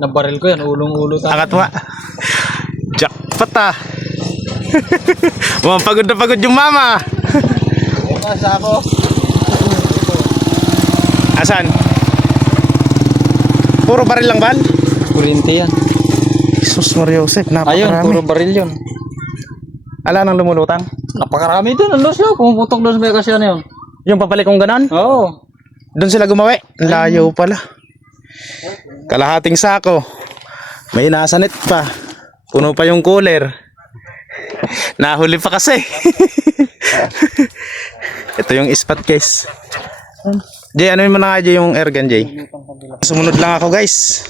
Nabaril ko yan, ulong-ulo tayo. Angat mo. Jackpot ah. Mukhang pagod na pagod yung mama. Ito, sa ako. Asan? Puro baril lang, Bal? Kurinti yan. Jesus Mario Joseph, Ayun, napakarami. puro baril yun. Ala nang lumulutang. Napakarami dun, ang losyo. Pumuputok doon sa may kasya na yun. Yung pabalik kong ganon? Oo. Doon sila gumawi. Ang layo pala. Kalahating sako. May nasanit pa. Puno pa yung cooler. Nahuli pa kasi. Ito yung spot case. Jay, ano mo na nga Jay yung airgun Jay? Sumunod lang ako guys.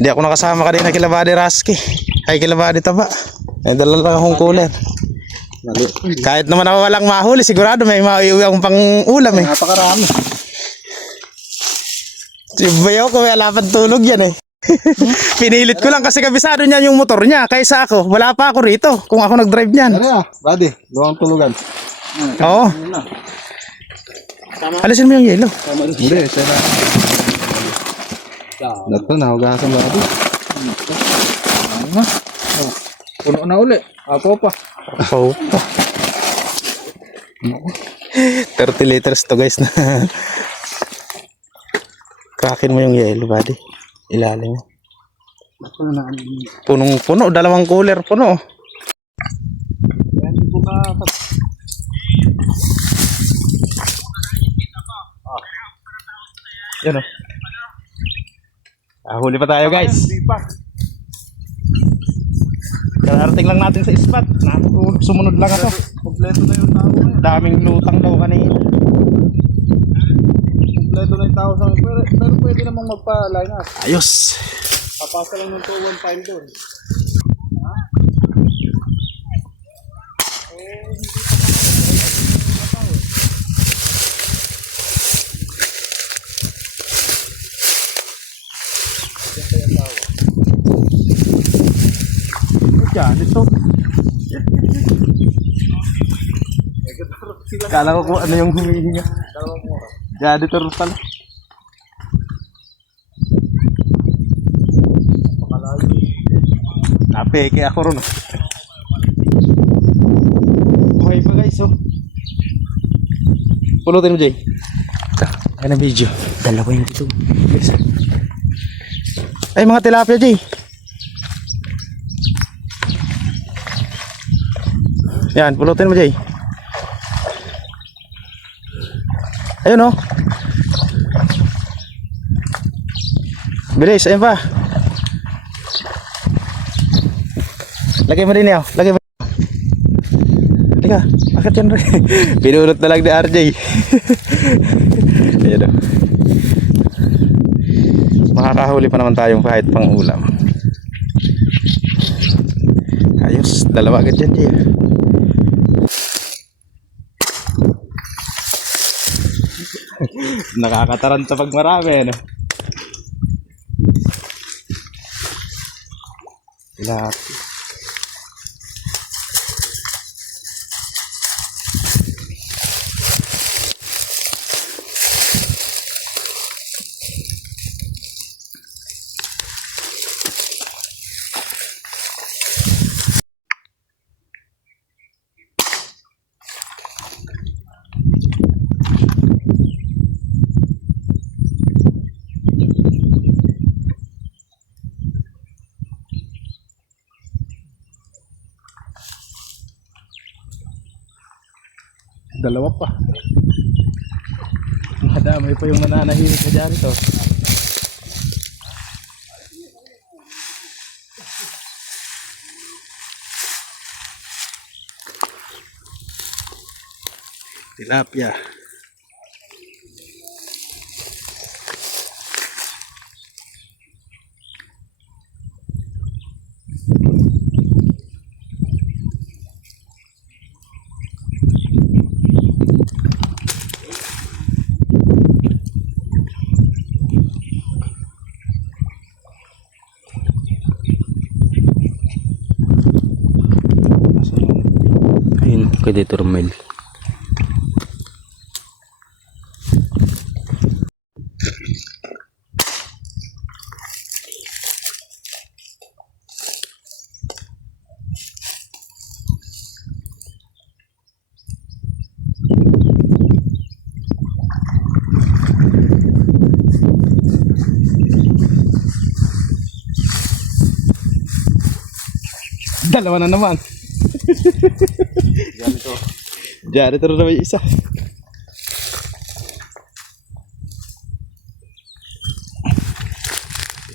Hindi ako nakasama kanina kila Buddy Rasky. Ay kila Buddy Taba. May dala lang akong cooler. Kahit naman ako walang mahuli, sigurado may maiuwi akong pang ulam eh. Napakarami. Si Bayo ko may alapan tulog yan eh. Pinilit ko lang kasi kabisado niya yung motor niya. Kaysa ako, wala pa ako rito kung ako nag-drive niyan. Ano ya, buddy? Luwang tulugan. Oo. Alisin mo yung yelo. Hindi, sira. Dato na, hugasan buddy. Ano na? Puno na uli. Apo pa. Oo. 30 liters to guys na. Krakin mo yung yelo, buddy. Ilalim mo. Punong puno, dalawang cooler puno. Yan o. Huli pa tayo guys. Kararating lang natin sa spot. Sumunod lang ako. Kompleto na yung tao ngayon. Daming lutang daw kanina. Kompleto na yung tao sa akin. Pero pwede namang magpa-line up. Ayos. Papasa lang ng 2-1 file doon. Yan, ito. Kala ko kung ano yung humihinga. Yan, ito rin pala. Napeke ako ron. Okay pa guys, oh. Pulutin mo, Jay. Ito, ay na video. Dalawa yung dito. Yes. Ay, mga tilapia, Jay. Yan, pulutin mo, Jay. Ayun, oh. Bilis, ayun pa. Lagay mo din yaw. Lagay mo. Halika, bakit yan rin? Pinulot na lang ni RJ. Ayan, oh. Makakahuli pa naman tayong kahit pang ulam. Ayos, dalawa agad dyan, Jay. Nakakataranta pag marami, no? Lahat. Dalawa pa. Madamay pa yung nananahimik na dyan ito. Tilapia. Ayun, dito Romel. Dalawa na naman. Ganito. Janitor na may isa.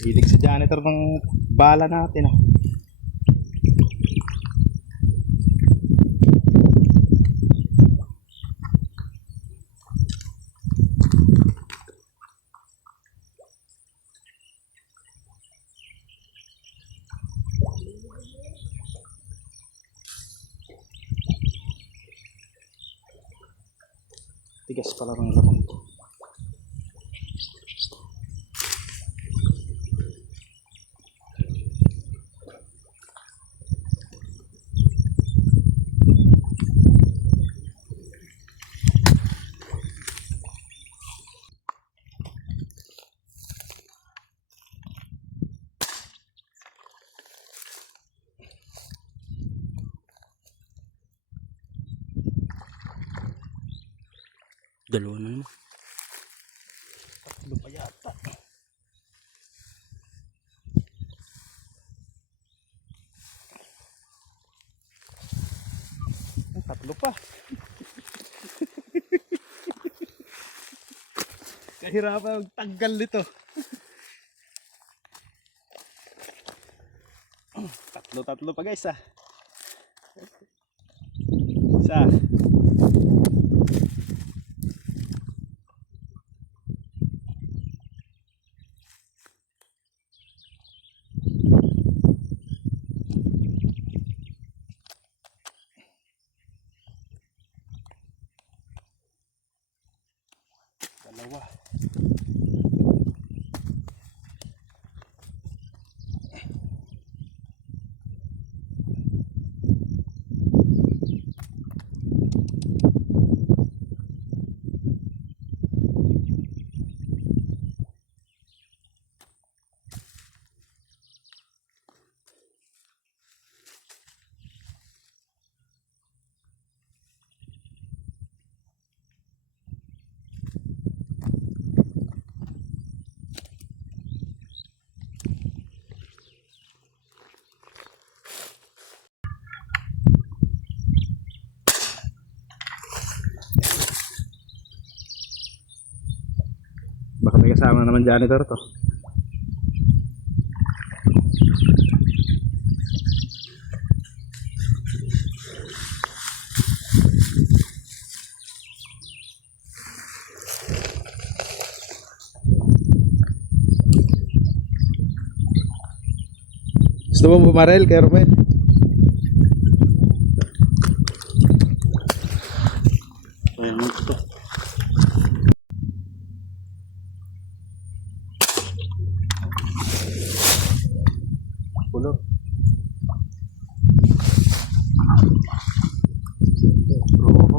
Hilig si janitor ng bala natin. Tigas pala ng lamang to. Dalawa na naman. Tatlo pa yata. Tatlo pa. Kahirapan magtanggal nito. Tatlo pa guys ah. Isa. Dalawa. Baka may kasama naman janitor to. Gusto mo bumarel kay Romel? Ayan mo ito. Pulot. Oo.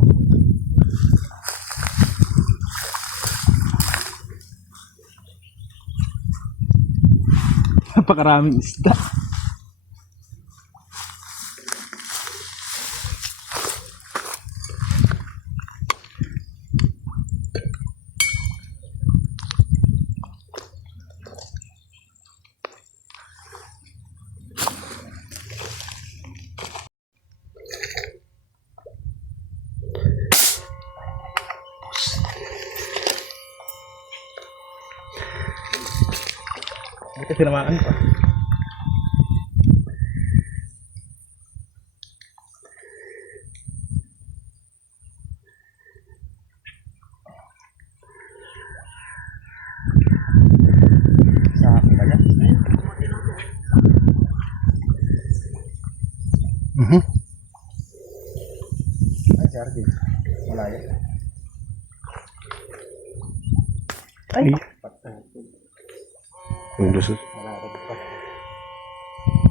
Napakaraming isda. Buti sinamaan pa. Sa akin ba yan? Ay, sardi. Malayo. Ay! Patay.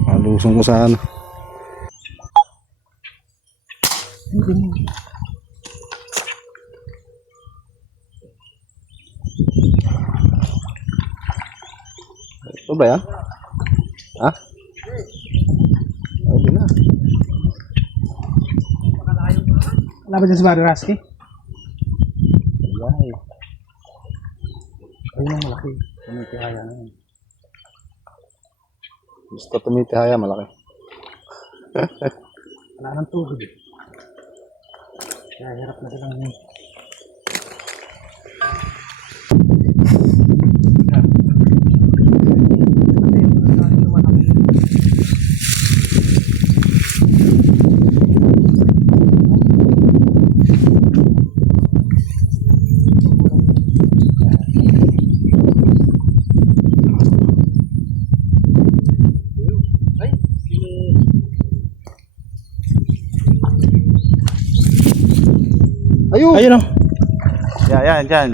Malusong ko sana. Ito ba yan? Ha? Okay na. Wala ba dyan si Barry Rasky? Ay. Ayun ang malaki. Tumitihaya na yun. Gusto tumitihaya, malaki. Wala nang tubig. Kaya hirap na silang Ayun oh. Yan, dyan.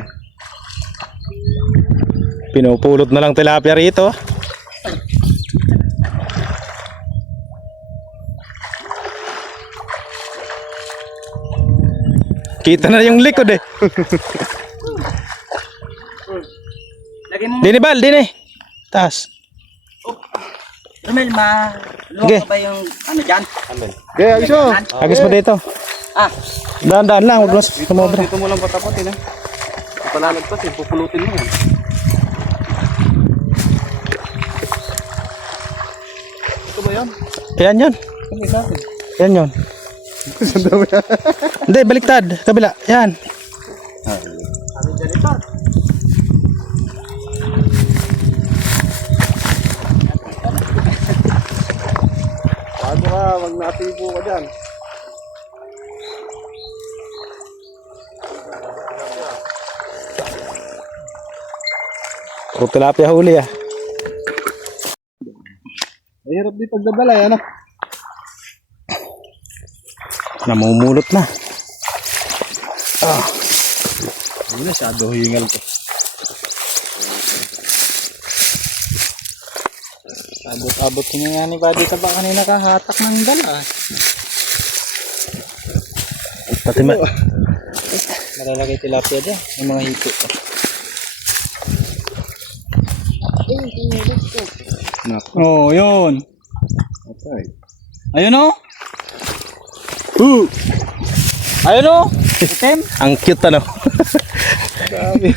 Pinupulot na lang tilapia rito. Kita na yung likod eh. Lagay mo Dini bal, dini. Taas. Romel, luwag Okay. ka ba yung ano dyan? Kaya iso. Agis mo dito. Ah, Daan-daan lang, huwag mas sumobra. Dito mo lang patapatin ha. Palalagpas eh, pupulutin mo yan. Ito ba yan? Ayan yun. Ano sa akin? Ayan yun. Hindi, baliktad. Kabila. Yan. Ano dyan ito? Bago ka, wag natibo ka dyan. Puro tilapia huli ah. Mahirap di pagdadala yan ah. Namumulot na. Hindi na, shadow hingal ko. Abot-abot ko nga ni Buddy Taba kanina kahatak ng dala. Pati ma... Malalagay tilapia dyan, yung mga hito. Oh, yun. Okay. Ayun o. Ayun o. Item. Ang cute ano. Grabe.